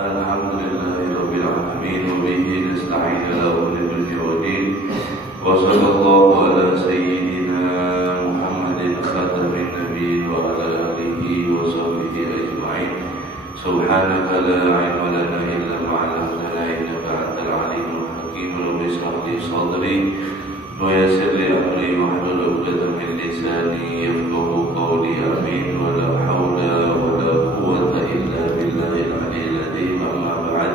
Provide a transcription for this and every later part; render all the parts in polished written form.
Alhamdulillahi alamin wa bihi nasta'in ala umuri dunya waddin wa sallallahu ala sayyidina Muhammadin khatamin nabiyyin wa ala alihi wa sahbihi ajma'in. Subhanaka la ilma lana illa ma 'allamtana innaka antal alimul hakim. Rabbi shrah li sadri wa yassir li amri wahlul 'uqdatam min lisani yafqahu qawli. Amin. Wa la haula wa la quwwata illa billahil aliyyil azim. Amma ba'd.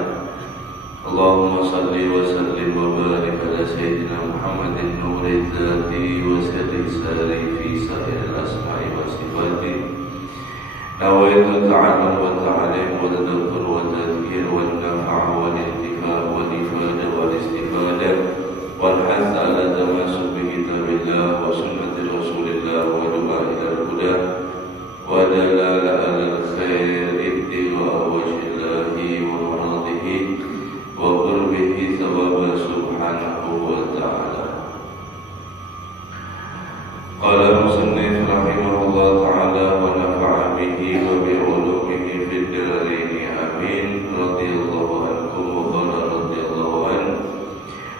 Allahumma salli wa sallim wa barik ala sayyidina Muhammadin nuril dzati wa sirri sari fi sa'iril asma'i wa sifati. Nawaitu ta'allum wa ta'alim wa tadabur wa tadhkir wa nafa'a wa intifa' wa ifada wa istifada wal hath ala tamassuk bi kitabillah wa sunnati rasulillah wa du'a ila al-huda wa dalala ala al-khair ibtigha wajhillahi wa maradihi wa qurbihi thawaba subhanahu wa ta'ala. Qala musannif rahimahullah ta'ala wa nafa'a bihi wa bi'ulumihi fid darain. Amin. Radhiyallahu ankum wa qala radhiyallahu an.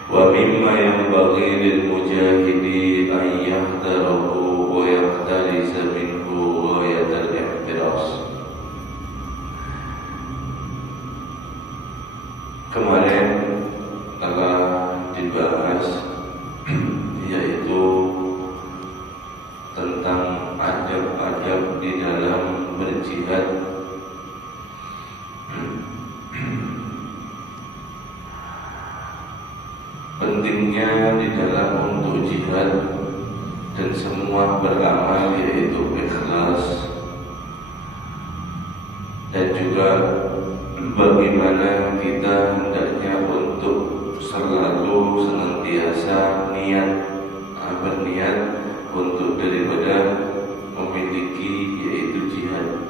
Wa mimma yanbaghi lil mujahidi an yahdarahu wa yahtarisa minhu wa ihtiras. Kemarin telah dibahas yaitu tentang adab-adab di dalam berjihad. Pentingnya di dalam untuk jihad dan semua beramal yaitu ikhlas, dan juga bagaimana kita hendaknya untuk selalu senantiasa berniat untuk daripada memiliki yaitu jihad.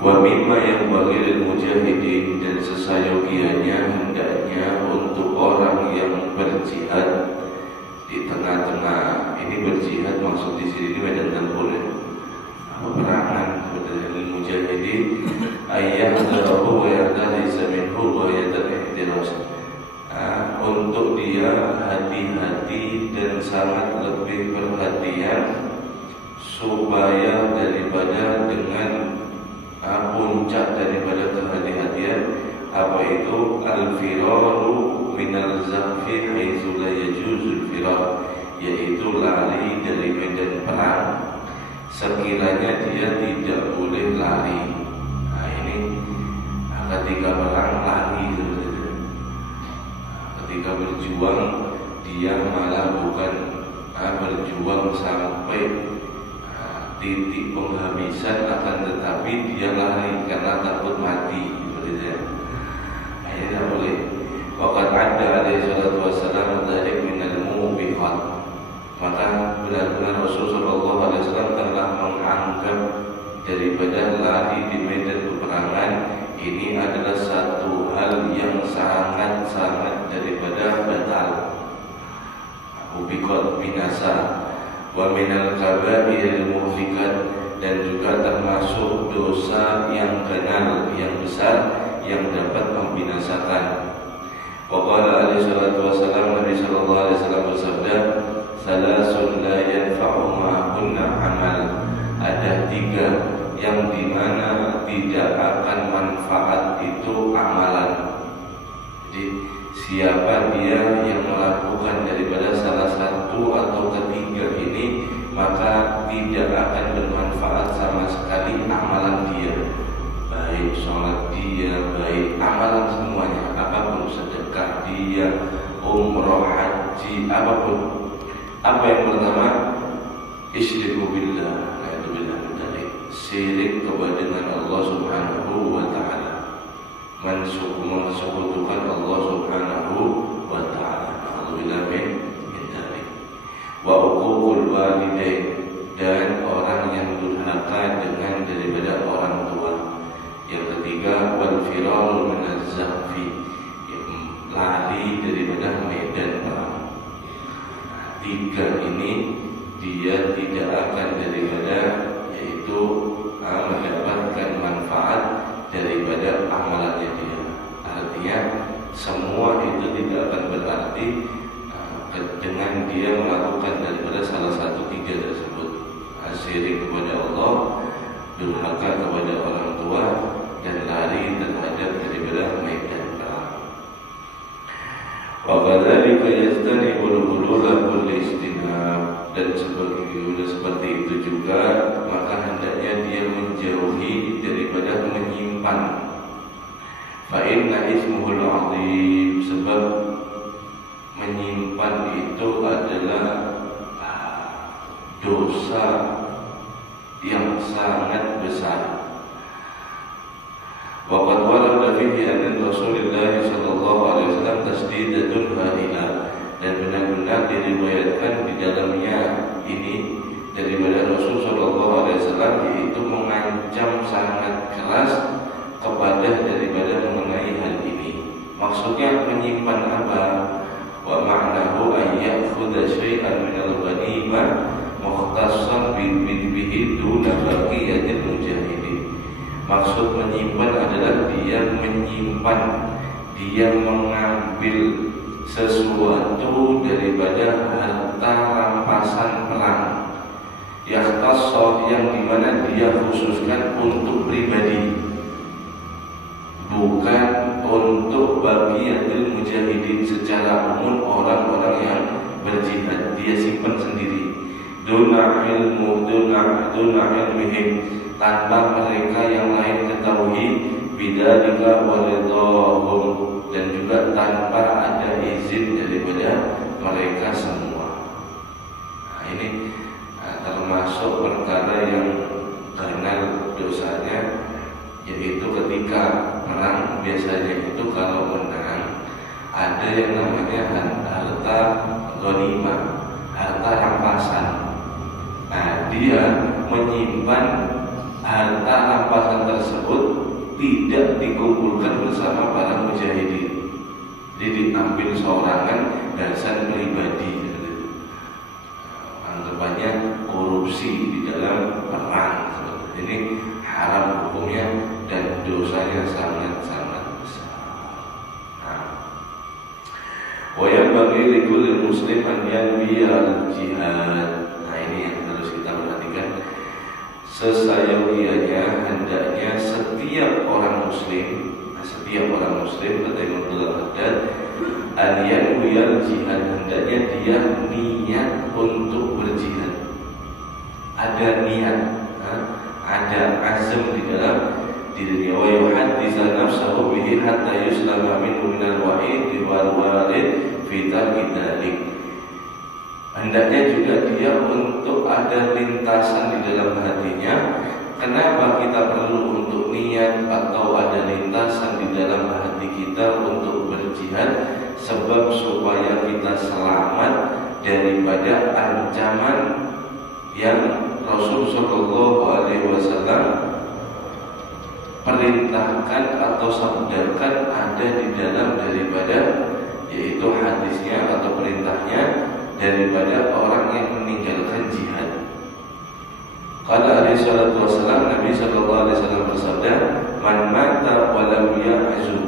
Wa mimma yanbaghi lil mujahidin, dan sesayogianya hendaknya untuk orang yang berjihad di tengah-tengah ini. Berjihad maksud di sini medan tempur ya, peperangan. Lil mujahidin ayyahdahu wa yahdharisa minhu wa yatahtiras, untuk dia hati-hati dan sangat lebih perhatian supaya daripada dengan puncak daripada kehati-hatian apa itu al-firaru minal zahfi haitsu la yajuzul firar, yaitu lari dari medan perang sekiranya dia tidak boleh lari. Nah ini ketika perang lari, ketika berjuang dia malah bukan berjuang sampai titik penghabisan, akan tetapi dia lari karena takut mati, seperti itu ya. Ini tidak boleh. Waqad adda alaihi salatu wassalam dzalik minal mubiqat, maka benar-benar Rasulullah SAW telah menganggap daripada lari di medan peperangan ini adalah satu hal yang sangat-sangat daripada batal, mubiqat, binasa. Wa minal kaba'iril muhlikat, dan juga termasuk dosa yang kenal, yang besar, yang dapat membinasakan. Wa qala alaihi salatu wassalam, Nabi sallallahu alaihi wasallam bersabda, salasun la yanfa'u ma'hunna amal, ada tiga yang dimana tidak akan manfaat itu amalan. Jadi siapa dia yang melakukan daripada salah satu atau ketiga ini, maka tidak akan bermanfaat sama sekali amalan dia, baik sholat dia, baik amalan semuanya, apapun, sedekah dia, umroh, haji, apapun. Apa yang pertama? Isyriku billah, yaitu billah dari syirik kepada dengan Allah Subhanahu wa ta'ala, mensekutukan Allah Subhanahu wa ta'ala. Alhamdulillah min dzalik. Wa uququl walidain, dan orang yang durhaka dengan daripada orang tua. Yang ketiga, wal firaru minaz zahfi, lari daripada medan perang. Tiga ini dia tidak akan daripada yaitu mendapatkan manfaat daripada amalannya dia. Wa kadzalika yastanibul hulula kulli istinab, dan seperti itu juga maka hendaknya dia menjauhi daripada menyimpan. Fa inna ismuhul azim, sebab menyimpan itu adalah dosa yang sangat besar. Waqad warada fihi an Rasulullah sallallahu alaihi wasallam tasdidatun hailah, dan benar-benar diriwayatkan di dalamnya ini daripada Rasul sallallahu alaihi wasallam, yaitu mengancam sangat keras kepada daripada mengenai hal ini. Maksudnya menyimpan apa? Wa ma'nahu an ya'khudha syai'an min al-ghanimah mukhtassan bihi duna baqiyatil mujahidin. Maksud menyimpan adalah dia menyimpan, dia mengambil sesuatu daripada harta rampasan perang, yakhtassah, yang dimana dia khususkan untuk pribadi, bukan untuk baqiyatil mujahidin secara umum, orang-orang yang berjihad dia simpan sendiri. Duna ilmihim, tanpa mereka yang lain ketahui, bidzalika waridahum, dan juga tanpa ada izin daripada mereka semua. Nah, ini termasuk perkara yang benar dosanya, yaitu ketika perang biasanya itu kalau menang ada yang namanya harta ghanimah, harta rampasan. Nah, dia menyimpan harta rampasan tersebut tidak dikumpulkan bersama para mujahidin, jadi diambil seorangan dasar pribadi. Anggapannya korupsi di dalam perang. Ini haram hukumnya dan dosanya sangat-sangat besar. Wa yanbaghi likulli muslim an yanwiya al-jihad. Nah, ini yang harus kita perhatikan. Sesayogianya hendaknya setiap orang muslim kata Imam Al-Haddad, an yanwiya al-jihad, hendaknya dia niat untuk berjihad. Ada niat, ada azam di dalam dirinya. Wa yuhaddisa nafsahu bihi hatta yuslama minhu minal wa'id wal warid fi tarki dzalik. Hendaknya juga dia untuk ada lintasan di dalam hatinya. Kenapa kita perlu untuk niat atau ada lintasan di dalam hati kita untuk berjihad? Sebab supaya kita selamat daripada ancaman yang Rasul sallallahu alaihi wasallam perintahkan atau sabdakan ada di dalam daripada, yaitu hadisnya atau perintahnya daripada orang yang meninggalkan jihad. Qala alaihi salatu wasallam, Nabi sallallahu alaihi wasallam bersabda, man mata wa lam ya'zu,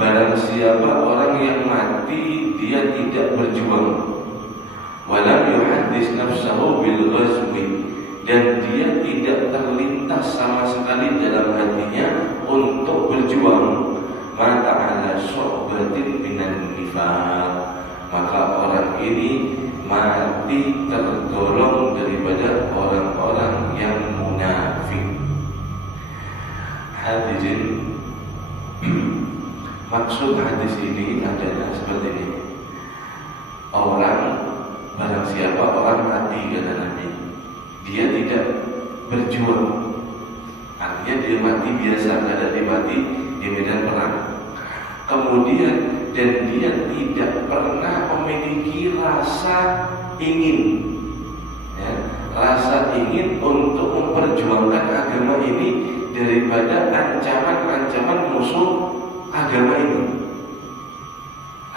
barang siapa orang yang mati dia tidak berjuang, walam yuhaddis nafsahu bil ghazwi, dan dia tidak terlintas sama sekali dalam hatinya untuk berjuang, mata ala syu'batin minan nifaq, maka orang ini mati tergolong daripada orang-orang yang munafik. Hadirin, maksud hadis ini adalah seperti ini. Barang siapa orang mati, kata Nabi, dia tidak berjuang, artinya dia mati biasa, tidak mati di medan perang. Kemudian dan dia tidak pernah memiliki rasa ingin, rasa ingin untuk memperjuangkan agama ini daripada ancaman-ancaman musuh agama ini.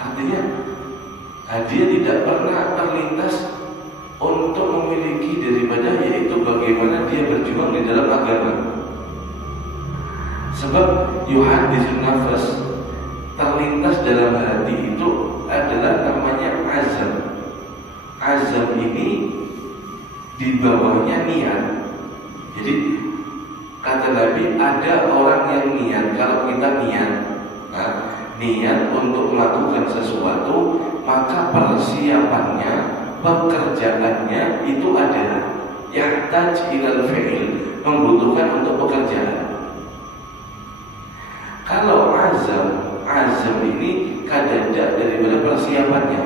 Artinya dia tidak pernah terlintas untuk memiliki daripada, yaitu bagaimana dia berjuang di dalam agama. Sebab yuhaddisun nafas, terlintas dalam hati itu adalah namanya azam. Azam ini di bawahnya niat. Jadi kata Nabi, ada orang yang niat, kalau kita niat, niat untuk melakukan sesuatu, maka persiapannya, pekerjaannya itu adalah yahtaj ilal fi'il, membutuhkan untuk pekerjaan. Kalau azam ini kadada daripada persiapannya.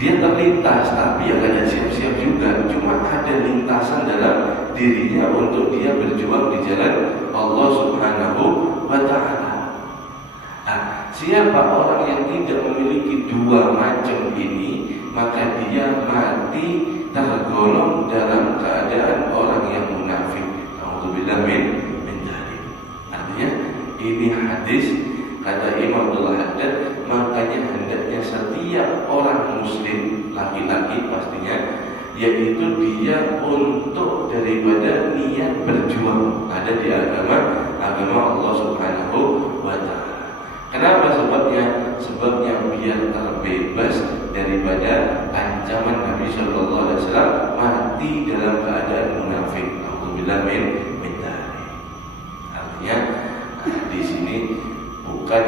Dia terlintas, tapi ya kadang siap-siap juga. Cuma ada lintasan dalam dirinya untuk dia berjuang di jalan Allah Subhanahu wa Ta'ala. Nah, siapa orang yang tidak memiliki dua macam ini, maka dia mati tergolong dalam keadaan orang yang munafik. Alhamdulillah min dzalik. Artinya ini hadis kata Imam Abdullah Haddad, makanya hendaknya setiap orang muslim laki-laki pastinya, yaitu dia untuk daripada niat berjuang ada di agama Allah Subhanahu wa Ta'ala. Kenapa sebabnya? Sebabnya biar terbebas daripada ancaman Nabi Sallallahu Alaihi Wasallam mati dalam keadaan munafik. Alhamdulillah min dzalik. Artinya di sini bukan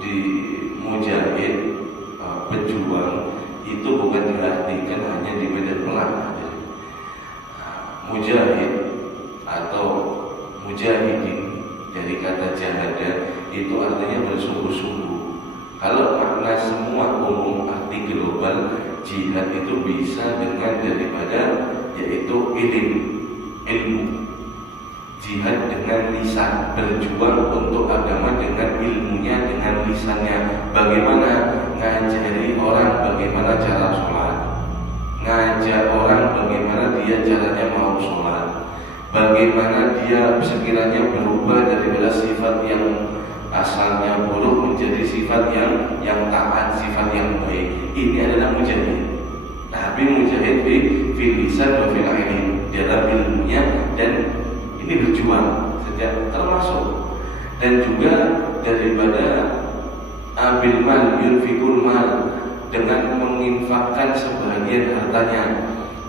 di mujahid pejuang itu bukan diartikan hanya di medan perang. Mujahid atau mujahidin dari kata jahada itu artinya bersungguh-sungguh. Kalau makna semua umum arti global, jihad itu bisa dengan daripada yaitu ilmu. Jihad dengan lisan, berjuang untuk agama dengan ilmunya, dengan lisannya. Bagaimana ngajari orang bagaimana cara sholat, ngajak orang bagaimana dia caranya mau sholat, bagaimana dia sekiranya berubah daripada sifat yang asalnya buruk menjadi sifat yang taat, sifat yang baik. Ini adalah mujahid. Tapi mujahid fil lisan wa fil ilm, dalam ilmunya dan ini berjuang sejak termasuk. Dan juga daripada abil mal yunfikul mal, dengan menginfakkan sebagian hartanya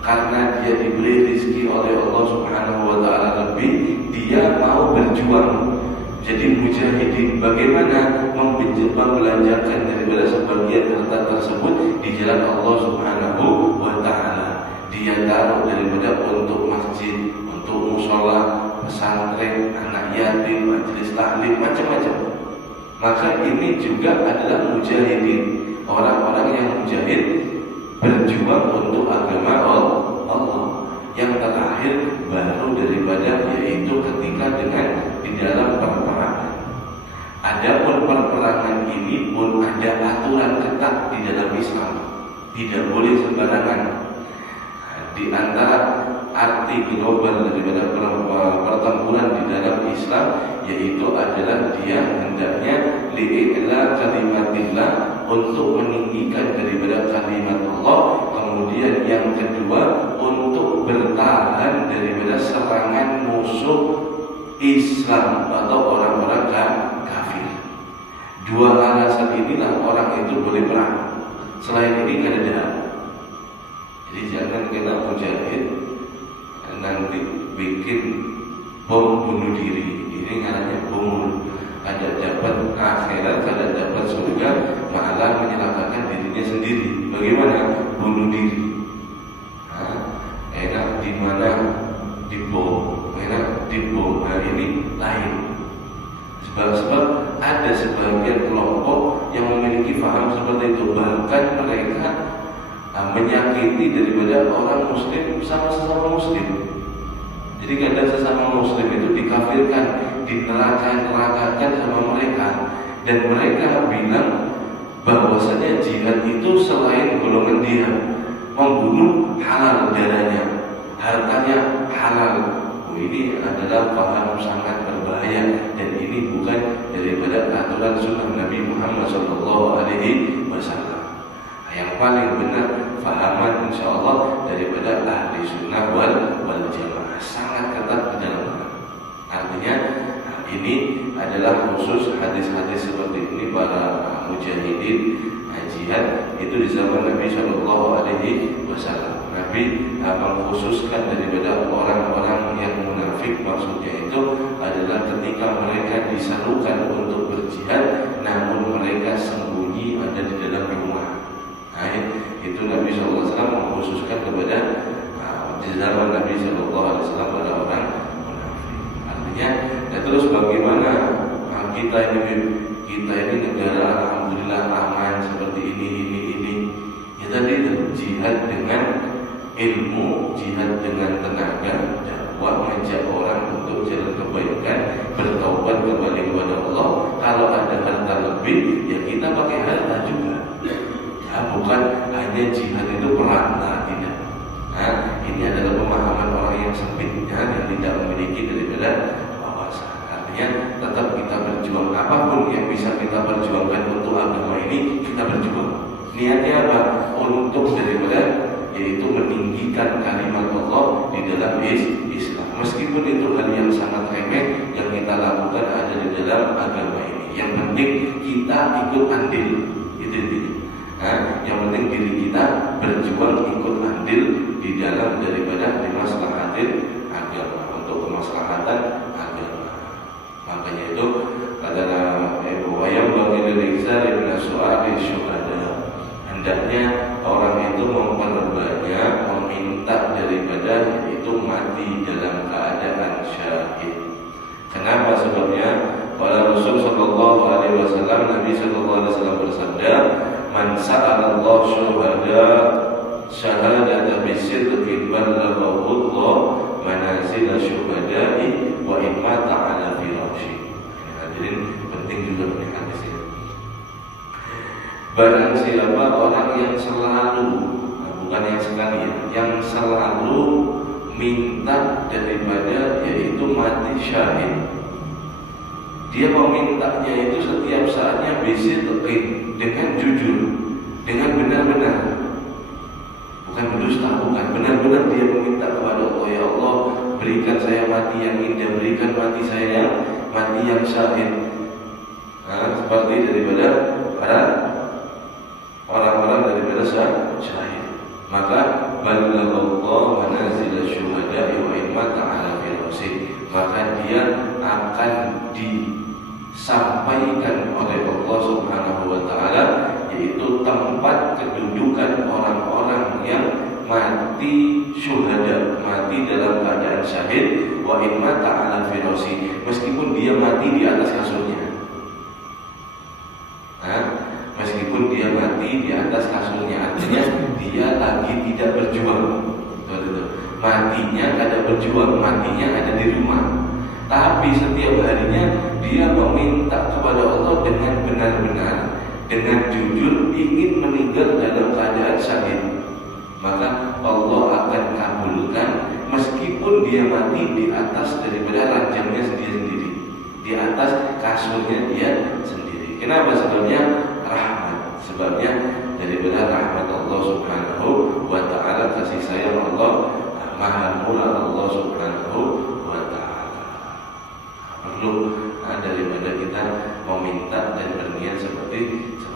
karena dia diberi rezeki oleh Allah Subhanahu wa Ta'ala lebih, dia mau berjuang. Jadi mujahidin bagaimana membelanjakan daripada sebagian harta tersebut di jalan Allah Subhanahu wa Ta'ala. Dia taruh daripada untuk masjid, untuk mushola, pesantren, anak yatim, majelis taklim, macam-macam. Maka ini juga adalah mujahidin, orang-orang yang mujahid berjuang untuk agama Allah. Yang terakhir baru daripada yaitu ketika dengan di dalam perperangan. Adapun perperangan ini pun ada aturan ketat di dalam Islam, tidak boleh sembarangan. Di antara arti global daripada pertempuran di dalam Islam yaitu adalah dia hendaknya li'ila kalimatillah, untuk meninggikan daripada kalimat Allah. Kemudian yang kedua untuk bertahan daripada serangan musuh Islam atau orang-orang kafir. Dua alasan inilah orang itu boleh perang. Selain ini kan ada. Jadi jangan kena mujahid nanti bikin bom bunuh diri. Ini namanya bom. Ada dapat akhirat, ada dapat surga, malah menyelakakan dirinya sendiri. Bagaimana? Bunuh diri. Enak di mana? Di bom. Enak di bom. Nah ini lain. Sebab ada sebagian kelompok yang memiliki paham seperti itu. Bahkan mereka menyakiti daripada orang muslim sama sesama muslim. Jadi kadang sesama muslim itu dikafirkan, dineraka-nerakakan sama mereka. Dan mereka bilang bahwasanya jihad itu selain golongan dia, membunuh halal darahnya, hartanya halal. Ini adalah paham sangat berbahaya, dan ini bukan daripada aturan sunnah Nabi Muhammad SAW. Yang paling benar fahaman insyaallah daripada ahli sunnah wal jamaah, sangat ketat di dalam. Artinya ini adalah khusus hadis-hadis seperti ini para mujahidin jihad itu di zaman Nabi SAW. Nabi mengkhususkan daripada orang-orang yang munafik munafik maksudnya itu adalah ketika mereka diserukan untuk berjihad, namun mereka sembunyi ada di dalam rumah. Nah, itu Nabi SAW mengkhususkan kepada di zaman Nabi SAW pada orang munafik. Artinya, terus bagaimana kita ini negara alhamdulillah aman seperti ini. Ya tadi itu jihad dengan ilmu, jihad dengan tenaga, dakwah, mengajak orang untuk jalan kebaikan, bertaubat kembali kepada Allah. Kalau ada harta lebih, ya kita pakai harta juga. Ya, bukan hanya jihad itu perang, tidak. Nah, ini adalah pemahaman orang yang sempitnya, yang tidak memiliki daripada wawasan. Artinya tetap kita berjuang, apapun yang bisa kita perjuangkan untuk agama ini, kita berjuang. Niatnya apa? Untuk daripada yaitu meninggikan kalimat Allah di dalam Islam. Meskipun itu hal yang sangat remeh yang kita lakukan ada di dalam agama ini. Yang penting kita ikut andil, itu intinya. Nah, yang penting diri kita berjuang ikut andil di dalam daripada kemaslahatan agama, untuk kemaslahatan agama. Makanya itu adalah wayam bagi al-iksar min as-su'ali syuhada. Hendaknya orang itu memperbanyak meminta daripada itu mati dalam keadaan syahid. Kenapa sebabnya? Pada Rasul sallallahu alaihi wasallam, Nabi sallallahu alaihi wasallam bersabda, "Man sa'ala Allah syuhada syahadata bisidqin ballaghahu Allah manazil syuhada'i wa in mata 'ala firasyi." Hadirin, penting juga ini hadis ini. Barang siapa orang yang selalu, bukan yang sekali ya, yang selalu minta daripada yaitu mati syahid. Dia memintanya itu setiap saatnya bisidqin, dengan jujur, dengan benar-benar, bukan berdusta, bukan, benar-benar dia meminta kepada Allah, ya Allah berikan saya mati yang indah, berikan mati saya mati yang syahid. Nah, seperti daripada para orang-orang daripada syahid. Maka balaghallahu manazil syuhada'i wa in mata 'ala firasyi. Maka dia akan disampaikan oleh Allah Subhanahu wa taala, yaitu tempat kedudukan orang-orang yang mati syuhada, mati dalam keadaan syahid, wa in mata 'ala firasyi, meskipun dia mati di atas kasurnya. Meskipun dia mati di atas kasurnya, artinya dia lagi tidak berjuang. Matinya ada berjuang, matinya ada di rumah. Tapi setiap harinya dia meminta kepada Allah dengan benar-benar, dengan jujur, ingin meninggal dalam keadaan syahid. Maka Allah akan kabulkan meskipun dia mati di atas daripada ranjangnya sendiri, di atas kasurnya dia sendiri. Kenapa? Sebabnya rahmat, sebabnya daripada rahmat Allah Subhanahu wa ta'ala, kasih sayang Allah, maha murah Allah Subhanahu wa ta'ala. Perlu daripada kita meminta dan berniat seperti itu.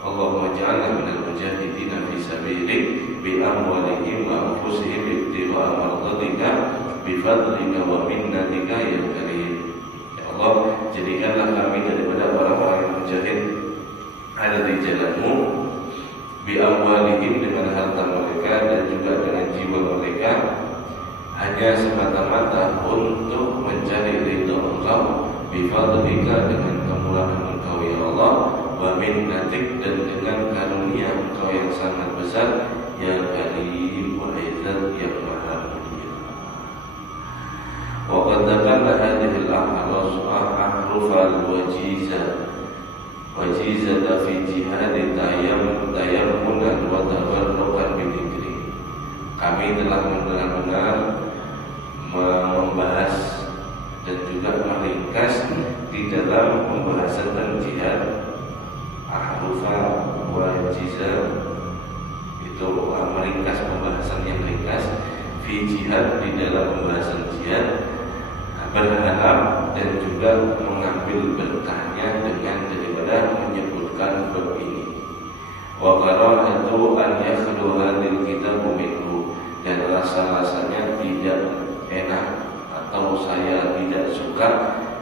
Allahumma ja'alna minal mujahidina fi sabilik bi amwalihim wa anfusihim ibtigha'a mardhatika bi fadlika wa minnatika ya karim. Allah, jadikanlah kami daripada orang-orang yang mujahid ada di jalanmu, bi amwalihim, dengan harta mereka dan juga dengan jiwa mereka, hanya semata-mata untuk mencari ridha Engkau, bi fadlika, dengan kemurahan Engkau ya Allah, wa minnatik, dan dengan karunia Engkau yang sangat besar, ya karim wa izzat, yang maha mulia. Wa qad dakhala hadhihi al-ahruf al-wajizah fi jihad tayammunan wa tabarrukan bidzikri. Kami telah benar-benar membahas dan juga meringkas di dalam pembahasan tentang jihad. Ahrufah wajizah itu meringkas, pembahasan yang ringkas fi jihad, di dalam pembahasan jihad, berharap dan juga mengambil berkahnya dengan daripada menyebutkan bab ini. Wa qara'atu an yakhlu hadhil kitab minhu, dan rasa-rasanya tidak enak atau saya tidak suka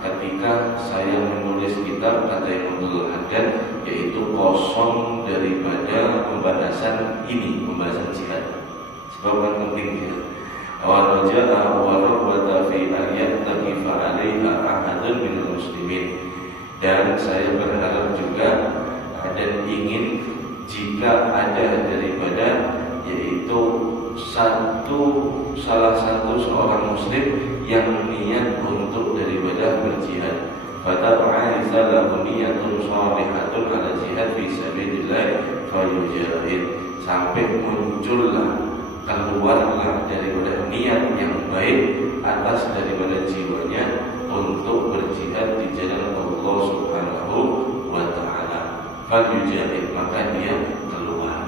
ketika saya menulis kitab kata Ibnu Haddad, yaitu kosong daripada pembahasan ini, pembahasan jihad. Sebab kan penting ya. Wa raja'a wa rabbata fi ayat taqifa 'alaiha ahadun minal muslimin. Dan saya berharap juga dan ingin jika ada daripada yaitu salah satu seorang muslim yang niat untuk daripada berjihad, fata'aiza lahu niyatun shalihatun ala jihad fi sabilillah fayujahid, sampai muncullah keluarlah daripada niat yang baik atas daripada jiwanya untuk berjihad di jalan Allah Subhanahu wa ta'ala, fayujahid, maka dia keluar.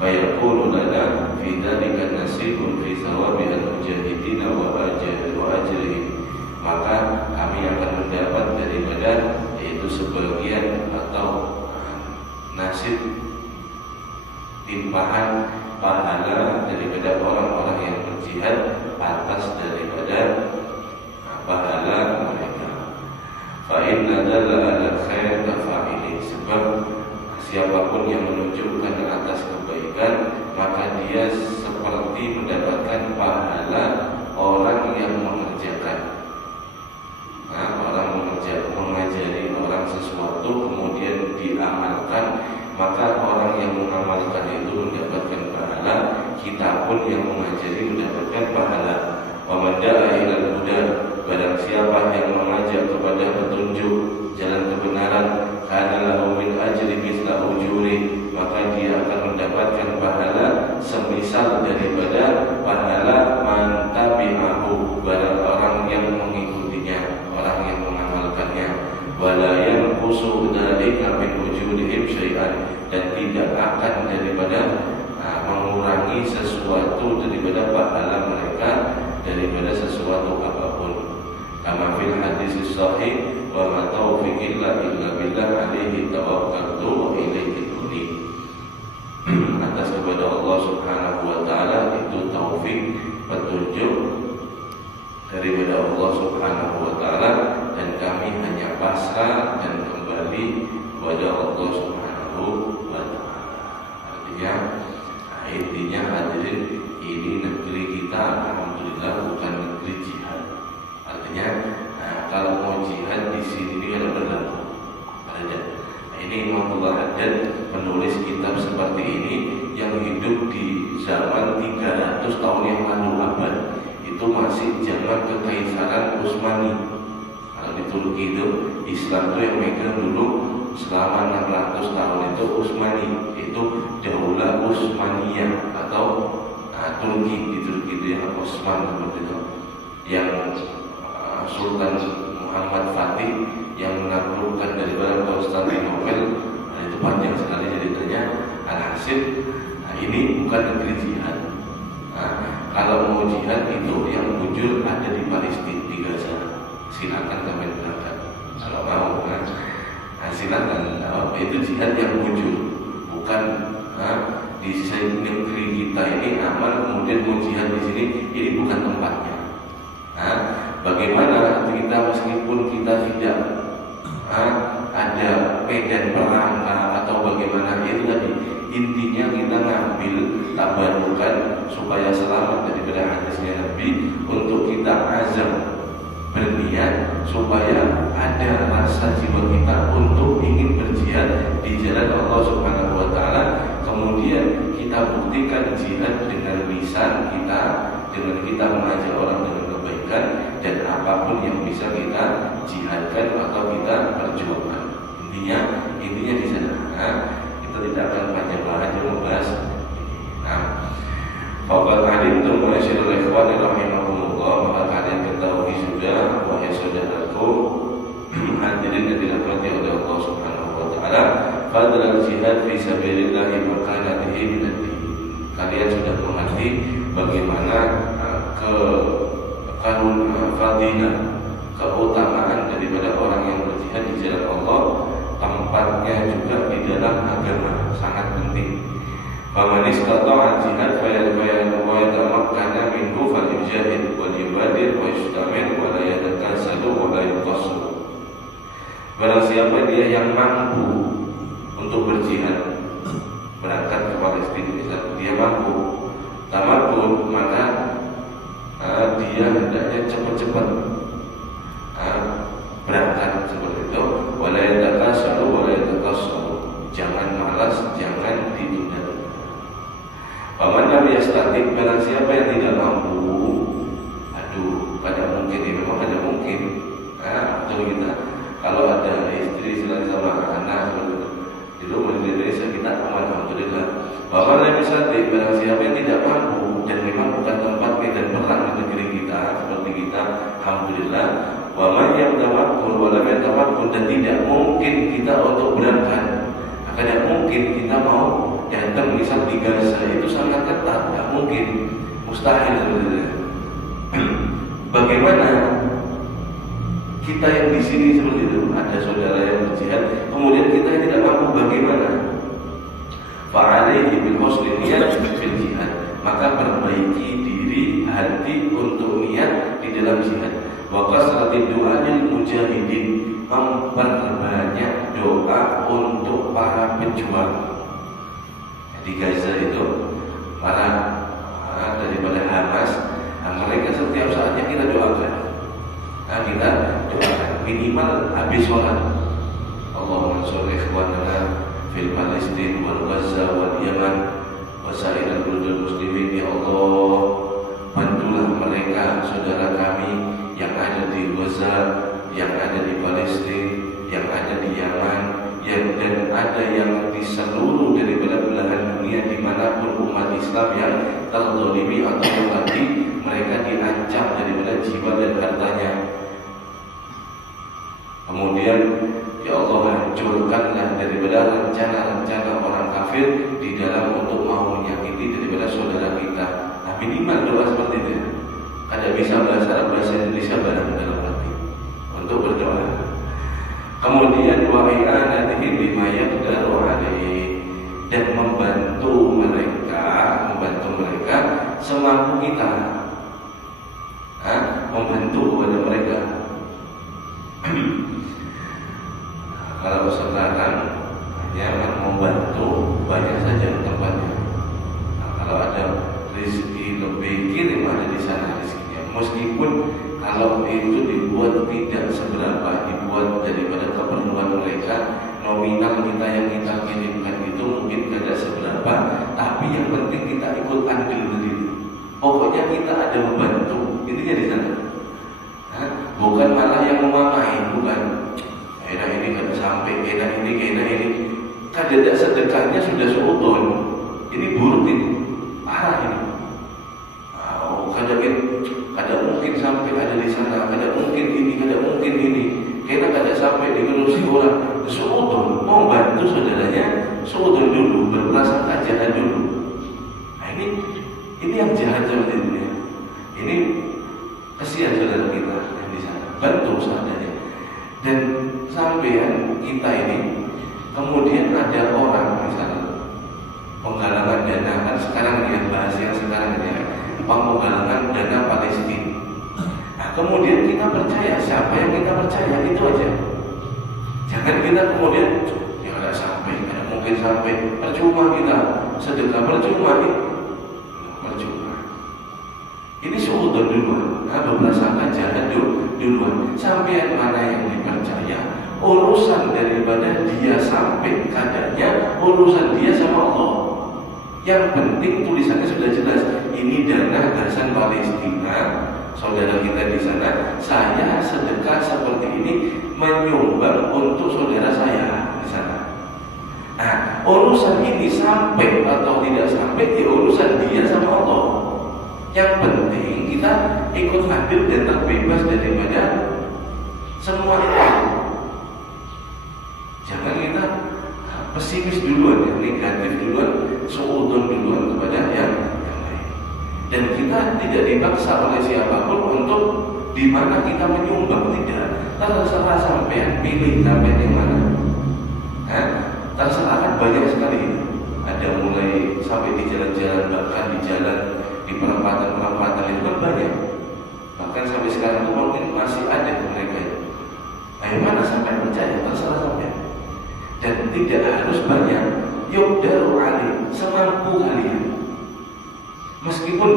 Fayaqulu lana fi dzalika nasibun fi thawabi al-mujahidin wa ajrihim, maka kami akan mendapat daripada yaitu sebagian atau nasib timpahan pahala daripada orang-orang yang berjihad atas daripada pahala mereka. Fa inna dalla ala khair kafa'ili, sebab siapapun yang menunjukkan atas kebaikan maka dia seperti mendapatkan pahala orang yang mengerjakan. Orang mengajari orang sesuatu kemudian diamalkan, maka orang yang mengamalkan itu mendapatkan pahala, kita pun yang mengajari mendapatkan pahala. Wa man da'a ilal huda, barang siapa yang mengajak kepada petunjuk jalan kebenaran, kana lahu min ajri mithla ujuri, maka dia akan mendapatkan pahala semisal daripada pahala man tabi'ahu, barang orang yang mengikutinya, orang yang mengamalkannya. Wala yanqusu dzalika min ujurihim syai'an, dan tidak akan daripada mengurangi sesuatu daripada pahala mereka daripada sesuatu apapun. Kama fil hadis sahih, wa ma taufiqi illa billah alaihi tawakkaltu wa ilaihi unib. Atas kepada Allah Subhanahu wa ta'ala itu taufik, petunjuk daripada Allah Subhanahu wa ta'ala, dan kami hanya pasrah dan kembali kepada Allah Subhanahu wa ta'ala. Intinya hadirin, ini negeri kita alhamdulillah bukan negeri jihad. Artinya kalau mau jihad di sini ini ada berlaku. Ada. Ini Imamullah Haddad menulis kitab seperti ini yang hidup di zaman 300 tahun yang lalu abad. Itu masih zaman kekaisaran Utsmani. Kalau di Turki itu Islam itu yang megang dulu selama 600 tahun itu Utsmani, itu Daulah Utsmaniyah atau Turki. Di Turki itu yang Utsman seperti itu, yang Sultan Muhammad Fatih yang menaklukkan daripada Konstantinopel. Itu panjang sekali ceritanya. Alhasil, ini bukan negeri jihad. Kalau mau jihad itu yang muncul ada di Palestina, di Gaza. Silakan kami berangkat kalau mau. Silakan. Itu jihad yang muncul, bukan di negeri kita ini aman kemudian mau jihad di sini. Ini bukan tempatnya. Bagaimana kita meskipun kita tidak ada medan perang atau bagaimana, itu tadi intinya kita ngambil tabarukan supaya selamat daripada hadisnya Nabi, untuk kita azam berniat supaya ada rasa jiwa kita untuk ingin berjihad di jalan Allah Subhanahu wa ta'ala. Kemudian kita buktikan jihad dengan lisan kita, dengan kita mengajak orang dengan kebaikan, dan apapun yang bisa kita jihadkan atau kita perjuangkan. Intinya di sana. Kita tidak akan panjang-panjang membahas. Faqad alimtum ma'asyiral ikhwani rahimakumullah, maka kalian ketahui sudah wahai saudaraku hadirin yang dirahmati oleh Allah Subhanahu wa ta'ala, fadlal jihad fi sabilillah makanatihi minad-din. Kalian sudah mengerti bagaimana fadilah, keutamaan daripada orang yang berjihad di jalan Allah, tempatnya juga di dalam agama sangat penting. Faman istata'a al-jihad fa yatamakkana minhu falyujahid wal yubadir wa siapa dia yang mampu untuk berjihad, berangkat ke Palestina misalnya, dia mampu, tak mampu, maka dia hendaknya cepat-cepat berangkat seperti itu. Wala yatakassalu wala yatakassalu, jangan malas, jangan ditunda. Paman lam yastatik, barang siapa yang tidak mampu, aduh, pada mungkin ini memang pada mungkin. Betul kita, kalau ada istri silang sama anak di rumah di Indonesia kita aman, alhamdulillah. Paman lam yastatik, barang siapa yang tidak mampu dan memang bukan tempat medan perang di negeri kita seperti kita, alhamdulillah. Wa man yatawakkul wa lam yatawakkul, dan tidak mungkin kita untuk berangkat. Tidak mungkin kita mau datang misal di Gaza, itu sangat ketat, tidak mungkin, mustahil sebenarnya. Bagaimana kita yang di sini seperti itu, ada saudara yang berjihad, kemudian kita yang tidak mampu, bagaimana? Fa'alaihi bil husni niyat fil jihad, maka perbaiki diri, hati untuk niat di dalam jihad. Wa kasrati du'a lil mujahidin, memperbanyak doa untuk para pejuang. Di Gaza itu para daripada Hamas, mereka setiap saatnya kita doakan. Kita doakan minimal habis sholat, Allahumma sholli ikhwanana fil Palestin wal Gaza wal Yaman wa sa'iril biladil muslimin. Ya Allah, bantulah mereka saudara kami yang ada di Gaza, yang ada di Palestina, yang ada di Yaman, dan ada yang di seluruh daripada belahan dunia dimanapun umat Islam yang terzalimi atau mati, mereka diancam daripada jiwa dan hartanya. Kemudian ya Allah, hancurkanlah daripada rencana-rencana orang kafir di dalam untuk mau menyakiti daripada saudara kita. Nah, minimal doa seperti itu. Kada bisa bahasa Arab, bahasa Indonesia barang dalam hati untuk berdoa. Kemudian wa i'anatihi bima yaqdaru alaihi, dan membantu mereka semampu kita. Membantu kepada mereka. Kalau sekarang hanya membantu, banyak saja tempatnya. Kalau ada rezeki lebih, kirim ada di sana rezekinya. Meskipun kalau itu dibuat tidak seberapa, dibuat daripada keperluan mereka, nominal kita yang kita kirimkan itu mungkin tidak seberapa, tapi yang penting kita ikut andil dari itu. Pokoknya kita ada membantu, intinya di sana. Bukan malah yang memakai, bukan. Enak ini nggak sampai, enak ini. Kadang sedekahnya sudah seudon. Ini buruk ini, parah ini. Kadang mungkin sampai ada di sana, kadang mungkin ini. Kita kadang sampai diurusi orang, seudon, mau bantu saudaranya, seudon dulu, berprasangka jahat dulu. Nah ini yang jahat seperti itu ya. Ini kasihan saudara kita yang di sana, bantu seadanya. Dan sampean kita ini, kemudian ada orang misalnya penggalangan dana, kan sekarang dia bahas yang sekarang ini, penggalangan dana Palestina. Nah, kemudian kita percaya, siapa yang kita percaya itu aja. Jangan kita kemudian ya tidak sampai, tidak mungkin sampai, percuma kita sedekah, percuma. Ini suudon duluan, berprasangka jahat duluan. Sampai mana yang dipercaya, urusan daripada dia sampai kadarnya, urusan dia sama Allah. Yang penting tulisannya sudah jelas, ini dana Hasan Palestina, saudara kita di sana. Saya sedekah seperti ini menyumbang untuk saudara saya di sana. Nah, urusan ini sampai atau tidak sampai, ya urusan dia sama Allah. Yang penting kita ikut hadir dan terbebas daripada semua itu. Jangan kita pesimis duluan, ya, negatif duluan, suudon duluan kepada yang lain. Dan kita tidak dipaksa oleh siapapun untuk di mana kita menyumbang, tidak. Terserah sampean, pilih sampean yang mana. Terserah, kan banyak sekali. Ada mulai sampai di jalan-jalan, bahkan di jalan, di perempatan-perempatan itu kan banyak. Bahkan sampai sekarang itu mungkin masih ada mereka itu. Yang mana sampai percaya, terserah sampai. dan tidak harus banyak. Yuqdaru alaih, semampu kalian. Meskipun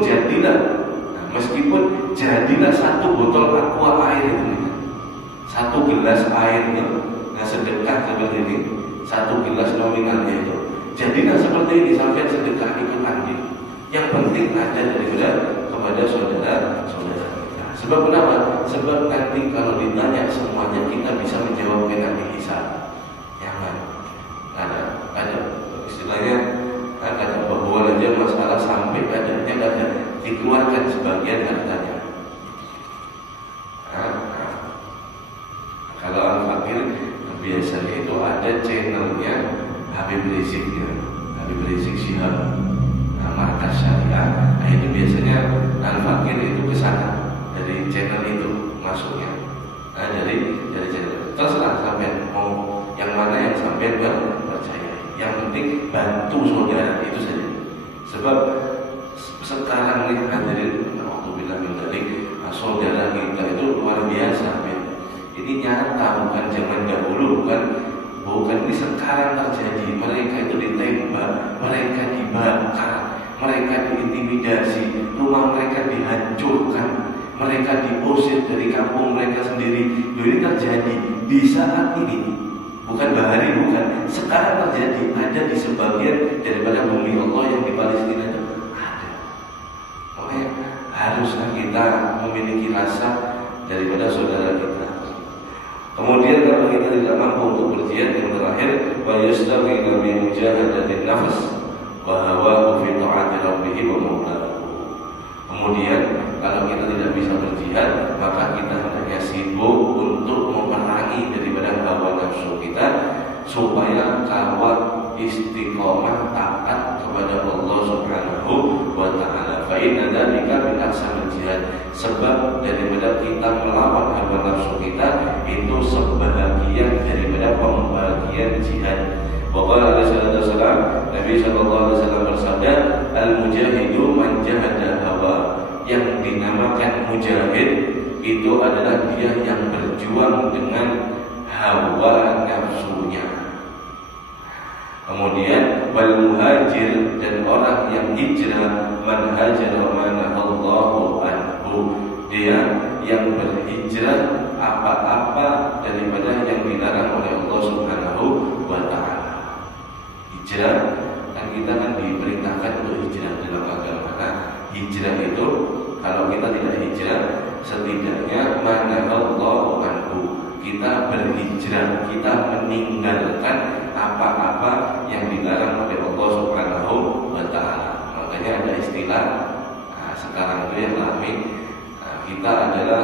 jadilah satu botol aqua air itu, satu gelas air itu, nah sedekah seperti ini, satu gelas nominalnya itu. Jadilah seperti ini sampai sedekah ikut andil. Yang penting ada daripada kepada saudara-saudara kita. Sebab kenapa? Sebab nanti kalau ditanya semuanya kita bisa menjawabnya nanti hisab. Ada istilahnya ada bahwa aja masalah sampai ada dikeluarkan sebagian hartanya. Kalau Al-Fakir biasanya itu ada channelnya Habib Rizik Syihab, Markas Syariah. Nah itu biasanya Al-Fakir itu kesana dari channel itu masuknya. Dari channel. Terserah sampai mau yang mana yang sampai percaya. Yang penting bantu saudara itu saja. Sebab sekarang ini hadirin, alhamdulillah min dzalik, saudara kita itu luar biasa. Ini nyata, bukan zaman dahulu, bukan ini sekarang terjadi. Mereka itu ditembak, mereka dibakar, mereka diintimidasi, rumah mereka dihancurkan, mereka diusir dari kampung mereka sendiri. Ini terjadi di saat ini, bukan bahari, bukan. Sekarang terjadi, ada di sebagian daripada bumi Allah yang di Palestina itu ada. Makanya haruslah kita memiliki rasa daripada saudara kita. Kemudian kalau kita tidak mampu untuk berjihad, yang terakhir, wa yastaghina bi mujahadatin nafs wa hawa fi ta'ati rabbih wa maulahu. Kemudian kalau kita tidak bisa berjihad, maka kita hendaknya sibuk untuk memerangi daripada hawa nafsu kita supaya kawat istiqomah taat kepada Allah Subhanahu wa taala. Fa inna dzalika min ahsanil jihad. Sebab daripada kita melawan hawa nafsu kita itu sebahagian daripada pembagian jihad. Wa qala alaihi wasallam, Nabi sallallahu alaihi wasallam bersabda, al-mujahidu man jahada hawa. Yang dinamakan mujahid itu adalah dia yang berjuang dengan hawa nafsunya. Kemudian wal muhajir, dan orang yang hijrah, man hajara manahallahu anhu, dia yang berhijrah apa-apa daripada yang dilarang oleh Allah Subhanahu wa taala. Hijrah, kan kita diperintahkan untuk hijrah dalam agama. Nah, hijrah itu kalau kita tidak hijrah, setidaknya manahallahu anhu, kita berhijrah, kita meninggalkan apa-apa yang dilarang oleh Allah Subhanahu wa taala. Makanya ada istilah sekarang itu yang ramai, kita adalah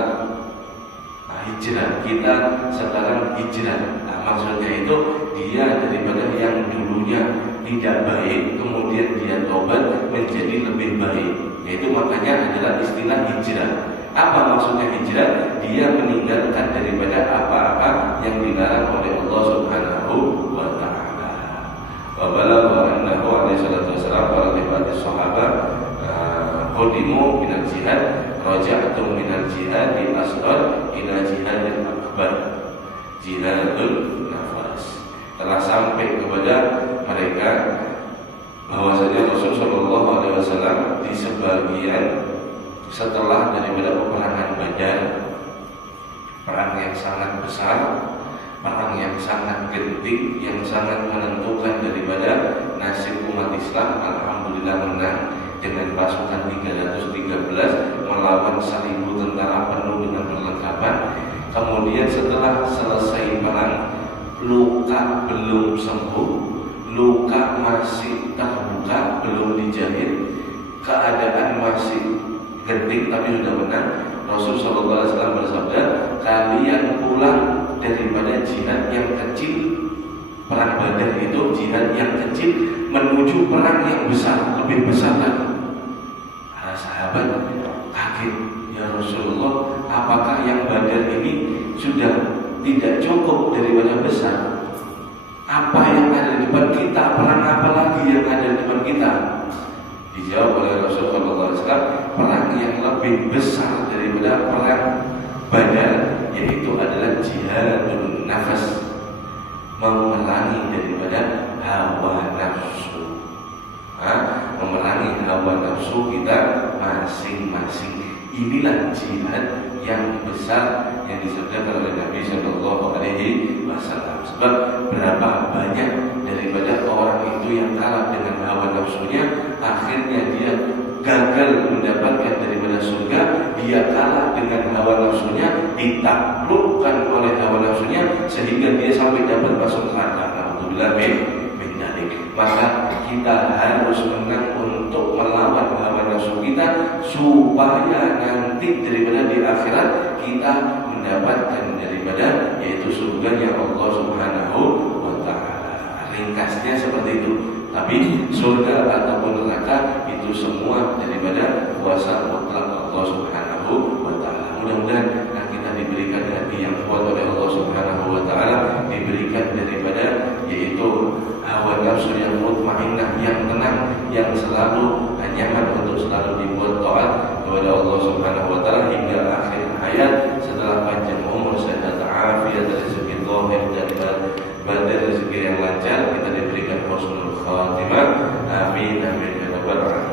hijrah, kita sekarang hijrah. Maksudnya itu dia daripada yang dulunya tidak baik, kemudian dia tobat menjadi lebih baik. Yaitu makanya adalah istilah hijrah. Apa maksudnya hijrah? Dia meninggalkan daripada apa-apa yang dilarang oleh Allah Subhanahu wa taala. Wa balagha annahu alaihi salatu wasallam para libati sahabat qadimu minal jihad, raja'tum minal jihad di asghar ila jihadil akbar, jihadul nafas. Telah sampai kepada mereka bahwasanya Rasulullah sallallahu alaihi wasallam di sebagian setelah daripada peperangan Badar, perang yang sangat besar, perang yang sangat genting, yang sangat menentukan daripada nasib umat Islam, alhamdulillah menang dengan pasukan 313 melawan 1000 tentara penuh dengan perlengkapan. Kemudian setelah selesai perang, luka belum sembuh, luka masih terbuka, belum dijahit, keadaan masih genting tapi sudah menang. Rasul sallallahu alaihi wasallam bersabda, kalian pulang daripada jihad yang kecil, perang Badar itu jihad yang kecil, menuju perang yang besar, lebih besar lagi. Para sahabat kaget, ya Rasulullah, apakah yang Badar ini sudah tidak cukup daripada besar? Apa yang ada di depan kita? Perang apa lagi yang ada di depan kita? Dijawab oleh Rasulullah SAW, perang yang lebih besar daripada perang Badar, yaitu adalah jihadun nafas, memerangi memerangi daripada hawa nafsu. Memerangi hawa nafsu kita masing-masing. Inilah jihad yang besar yang disabdakan oleh Nabi Shallallahu Alaihi Wasallam. Sebab berapa banyak daripada orang itu yang kalah dengan hawa nafsunya, akhirnya dia gagal mendapatkan daripada surga. Dia kalah dengan hawa nafsunya, ditaklukkan oleh hawa nafsunya, sehingga dia sampai dapat masuk neraka. Alhamdulillah min dzalik. Maka kita harus menang untuk melawan hawa nafsu kita, supaya nanti daripada di akhirat kita mendapatkan daripada yaitu surganya Allah Subhanahu wa Ta'ala. Ringkasnya seperti itu. Tapi surga ataupun neraka itu semua daripada kuasa mutlak Allah Subhanahu wa Ta'ala. Mudah-mudahan kita diberikan hati yang kuat oleh Allah Subhanahu wa Ta'ala, diberikan daripada yaitu hawa nafsu yang mutmainnah, yang tenang, yang selalu nyaman untuk selalu dibuat taat kepada Allah Subhanahu wa Ta'ala hingga akhir hayat, setelah panjang umur, sehat, afiat, rezeki zahir dan batin, rezeki yang lancar, kita diberikan husnul khatimah. Amin amin ya rabbal alamin.